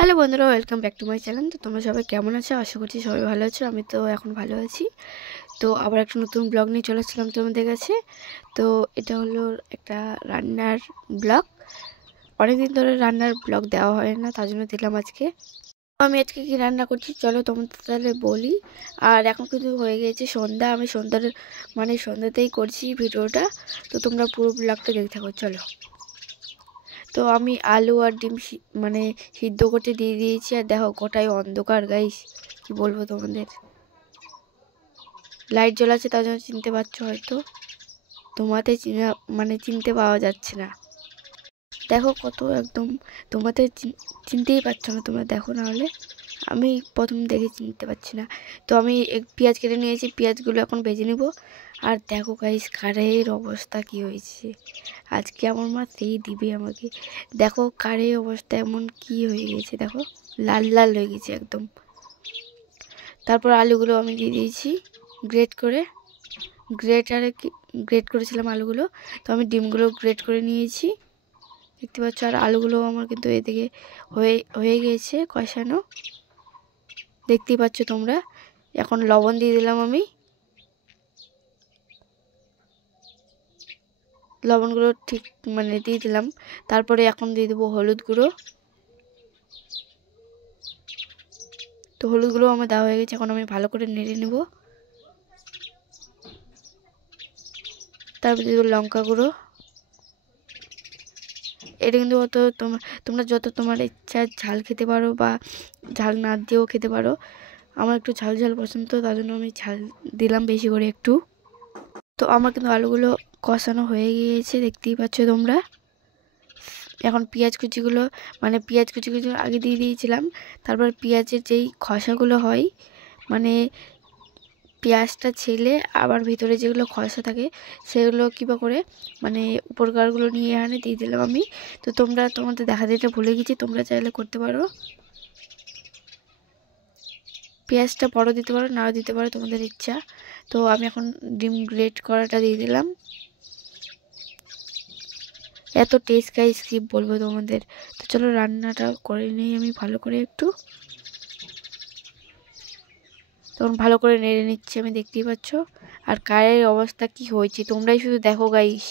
Hello বন্ধুরা, welcome back to my channel. তো তোমরা সবাই কেমন আছো? আশা করছি সবাই ভালো আছো। আমি তো এখন ভালো আছি। তো আবার একটা নতুন ব্লগ নিয়ে চলে আসলাম তোমাদের কাছে। তো এটা হলো একটা রান্নার ব্লগ। অনেকদিন ধরে রান্নার ব্লগ দেওয়া হয় না, তার জন্য দিলাম আজকে। আমি আজকে কি রান্না করছি চলো তোমাদের তাহলে বলি। আর এখন কিন্তু হয়ে গেছে সন্ধ্যা। আমি সন্ধ্যাতেই করছি ভিডিওটা। তো তোমরা পুরো ব্লগটা দেখতে থাকো চলো। তো আমি আলু আর ডিম সিদ্ধ করতে দিয়ে দিয়েছি। আর দেখো গোটায় অন্ধকার গাইস, কি বলবো তোমাদের। লাইট জ্বলাচ্ছে, তার জন্য চিনতে পারছো হয়তো। তোমাদের চিনতে পাওয়া যাচ্ছে না। দেখো কত একদম তোমাদের চিনতেই পারছো না, তোমরা দেখো না হলে। আমি প্রথম দেখে চিনতে পারছি না। তো আমি পেঁয়াজ কেটে নিয়েছি, পেঁয়াজগুলো এখন ভেজে নেব। আর দেখো গাইস কারের অবস্থা কি হয়েছে। আজকে আমার মা সেই দিবে আমাকে। দেখো কারের অবস্থা এমন কি হয়ে গেছে, দেখো লাল লাল হয়ে গেছে একদম। তারপর আলুগুলো আমি দিয়ে দিয়েছি গ্রেট করেছিলাম আলুগুলো। তো আমি ডিমগুলো গ্রেট করে নিয়েছি, দেখতে পাচ্ছ। আর আলুগুলো আমার কিন্তু এদিকে হয়ে গেছে কষানো, দেখতেই পাচ্ছ তোমরা। এখন লবণ দিয়ে দিলাম আমি। লবণগুলো ঠিক দিয়ে দিলাম। তারপরে এখন দিয়ে দেবো হলুদ গুঁড়ো। তো হলুদ গুঁড়ো আমার দেওয়া হয়ে গেছে। এখন আমি ভালো করে নেড়ে নেব। তারপর দিয়ে দেবো লঙ্কা গুঁড়ো। এটা কিন্তু তোমরা যত তোমার ইচ্ছা ঝাল খেতে পারো বা ঝাল না দিয়েও খেতে পারো। আমার একটু ঝাল ঝাল পছন্দ, তার জন্য আমি ঝাল দিলাম বেশি করে একটু। তো আমার কিন্তু আলুগুলো কষানো হয়ে গিয়েছে, দেখতেই পাচ্ছ তোমরা। এখন পেঁয়াজ কুচিগুলো আগে দিয়ে দিয়েছিলাম। তারপর পেঁয়াজের যেই খসাগুলো হয়, পেঁয়াজটা ছেলে আবার ভিতরে যেগুলো খসা থাকে সেগুলো কিবা করে উপরকারগুলো নিয়ে এখানে দিয়ে দিলাম আমি। তো তোমাদের দেখা দিতে ভুলে গেছি, তোমরা চাইলে করতে পারো। পেঁয়াজটা বড় দিতে পারো, নাও দিতে পারো, তোমাদের ইচ্ছা। তো আমি এখন ডিম গ্রেট করাটা দিয়ে দিলাম। এত টেস্ট গাইস কি বলবো তোমাদের। তো চলো রান্নাটা করে নিই আমি ভালো করে একটু। তখন ভালো করে নেড়ে নিচ্ছি আমি, দেখতেই পাচ্ছ। আর কারের অবস্থা কি হয়েছে তোমরাই শুধু দেখো গাইস।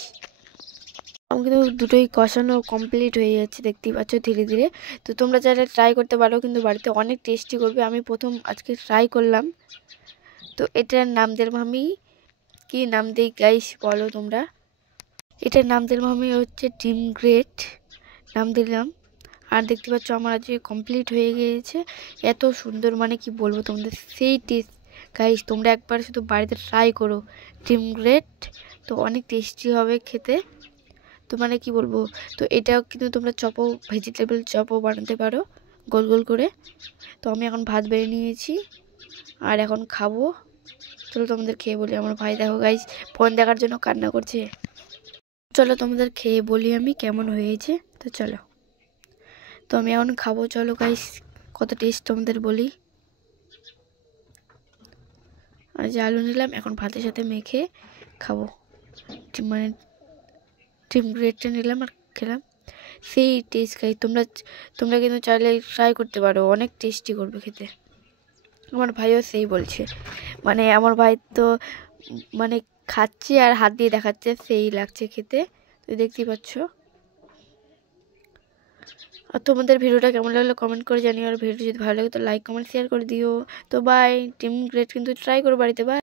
আমি কিন্তু দুটোই কষানো কমপ্লিট হয়ে যাচ্ছে, দেখতেই পাচ্ছ ধীরে ধীরে। তো তোমরা চাইলে ট্রাই করতে পারো, কিন্তু বাড়িতে অনেক টেস্টি করবে। আমি প্রথম আজকে ট্রাই করলাম। তো এটার নাম দিলাম আমি, কি নাম দিই গাইস বলো তোমরা। এটার নাম দিলাম আমি হচ্ছে ডিম গ্রেট নাম দিলাম। আর দেখতে পাচ্ছ আমার আজকে কমপ্লিট হয়ে গিয়েছে। এত সুন্দর কি বলবো তোমাদের, সেই টেস্ট গাইস। তোমরা একবার শুধু বাড়িতে ট্রাই করো ডিম গ্রেট। তো অনেক টেস্টি হবে খেতে। তো কি বলবো। তো এটাও কিন্তু তোমরা ভেজিটেবল চপও বানাতে পারো গোল গোল করে। তো আমি এখন ভাত বেড়ে নিয়েছি আর এখন খাবো। চলো তোমাদের খেয়ে বলি। আমার ভাই দেখো গাইস ফোন দেখার জন্য কান্না করছে। চলো তোমাদের খেয়ে বলি আমি কেমন হয়েছে। তো চলো, তো আমি এখন খাবো। চলো গাইস কত টেস্ট তোমাদের বলি। আর যে আলু নিলাম এখন ভাতের সাথে মেখে খাবো। ডিম গ্রেটটা নিলাম আর খেলাম, সেই টেস্ট গাইস। তোমরা কিন্তু চাইলে ট্রাই করতে পারো, অনেক টেস্টি করবে খেতে। আমার ভাইও সেই বলছে, আমার ভাই তো খাচ্ছে আর হাত দিয়ে দেখাচ্ছে, সেই লাগছে খেতে। তো দেখতেই পাচ্ছ। আর তোমাদের ভিডিওটা কেমন লাগলো কমেন্ট করে জানিও। আর ভিডিও যদি ভালো লাগে তো লাইক কমেন্ট শেয়ার করে দিও। তো বাই। ডিম গ্রেট কিন্তু ট্রাই করো বাড়িতে। বাই।